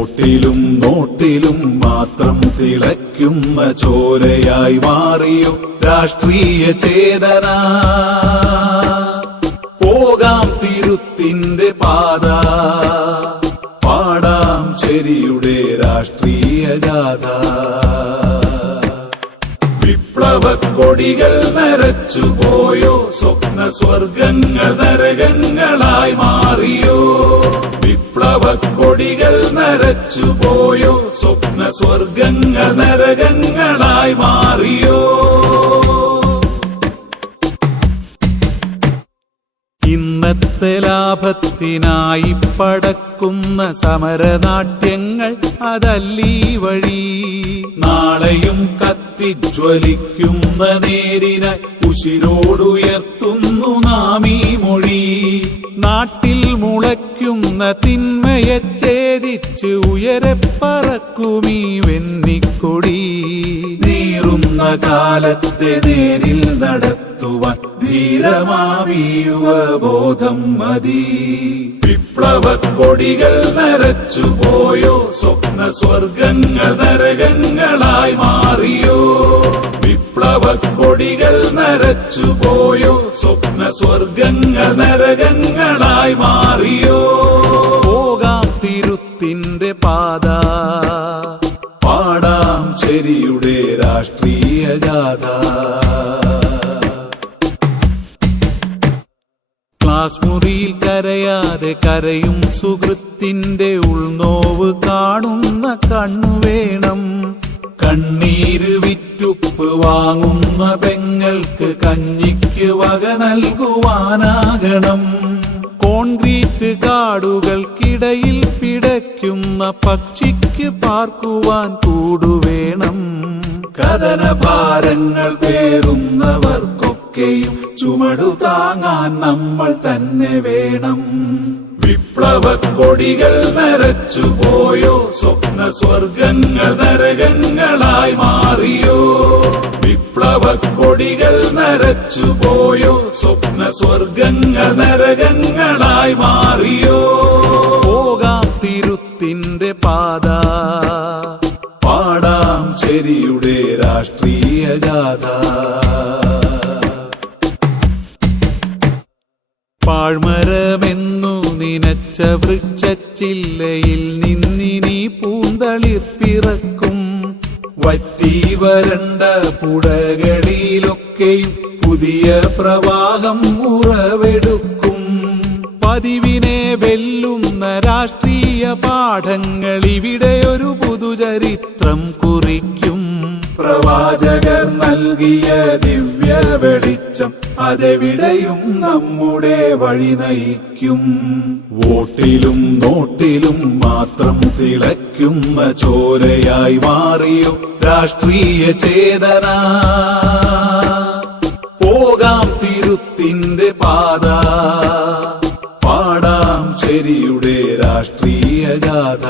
വോട്ടിലും നോട്ടിലും മാത്രം തിളയ്ക്കുന്ന ചോരയായി മാറിയോ രാഷ്ട്രീയ ചേതന? പോകാം തിരുത്തിന്റെ പാത. പാടാം ശരിയുടെ രാഷ്ട്രീയ ജാഥ. വിപ്ലവ കൊടികൾ നരച്ചുപോയോ സ്വപ്ന സ്വർഗങ്ങൾ നരകങ്ങളായി മാറിയോ വിപ്ലവ കൊടികൾ നരച്ചുപോയോ സ്വപ്ന സ്വർഗങ്ങൾ നരകങ്ങളായി മാറിയോ? ഇന്നത്തെ ലാഭത്തിനായി പടക്കുന്ന സമരനാട്യങ്ങൾ അതല്ലീ വഴി. നാളെയും കത്തിജ്വലിക്കുന്ന നേരിന ഉശിരോടുയർത്തുന്നു നാം ഈ മൊഴി. നാട്ടിൽ മുളയ്ക്കുന്ന തിന്മയെ ഛേദിച്ച് ഉയരെ പറക്കുമീ വെന്നിക്കൊടി നീറുന്ന കാലത്തെ നേരിൽ നടത്തുവാൻ ധീരമാമീ ബോധം മതി. വിപ്ലവ കൊടികൾ നരച്ചുപോയോ സ്വപ്ന സ്വർഗങ്ങൾ നരകങ്ങളായി മാറിയോ? വിപ്ലവ കൊടികൾ നരച്ചുപോയോ സ്വപ്ന സ്വർഗങ്ങൾ നരകങ്ങളായി മാറിയോ? പോകാം തിരുത്തിന്റെ പാത. പാടാം ശരിയുടെ രാഷ്ട്രീയ ജാഥ ക്ലാസ് മുറിയിൽ കരയാതെ കരയും സുഹൃത്തിന്റെ ഉൾനോവ് കാണുന്ന കണ്ണു വേണം. കണ്ണീര് വിറ്റുപ്പ് വാങ്ങുന്ന പെങ്ങൾക്ക് കഞ്ഞിക്ക് വക നൽകുവാനാകണം. കോൺക്രീറ്റ് കാടുകൾക്കിടയിൽ പിടയ്ക്കുന്ന പക്ഷിക്ക് പാർക്കുവാൻ കൂടുവേണം. കഥന ഭാരങ്ങൾ പേറുന്നവർക്കൊക്കെയും ചുമടു താങ്ങാൻ നമ്മൾ തന്നെ വേണം. വിപ്ലവ കൊടികൾ നരച്ചുപോയോ സ്വപ്ന സ്വർഗങ്ങൾ നരകങ്ങളായി മാറിയോ? വിപ്ലവ കൊടികൾ നരച്ചുപോയോ സ്വപ്ന സ്വർഗങ്ങൾ നരകങ്ങളായി മാറിയോ? പോകാം തിരുത്തിന്റെ പാത. പാടാം ശരിയുടെ രാഷ്ട്രീയ ജാഥ പാഴ്മരമെന്നു നിനച്ച വൃക്ഷച്ചില്ലയിൽ നിന്നിനി പൂന്തളിർപ്പിറക്കും. വറ്റി വരണ്ട പുടകളിലൊക്കെയും പുതിയ പ്രവാഹം ഉറവെടുക്കും. പതിവിനെ വെല്ലുന്ന രാഷ്ട്രീയ പാഠങ്ങൾ ഇവിടെ ഒരു പുതുചരിത്രം കുറിക്കും. പ്രവാചകർ നൽകിയ ദിവ്യ വെളിച്ചം അതെവിടെയും നമ്മുടെ വഴി നയിക്കും. വോട്ടിലും നോട്ടിലും മാത്രം തിളയ്ക്കുന്ന ചോരയായി മാറിയും രാഷ്ട്രീയ ചേതന? പോകാം തിരുത്തിന്റെ പാത. പാടാം ശരിയുടെ രാഷ്ട്രീയ ജാഥ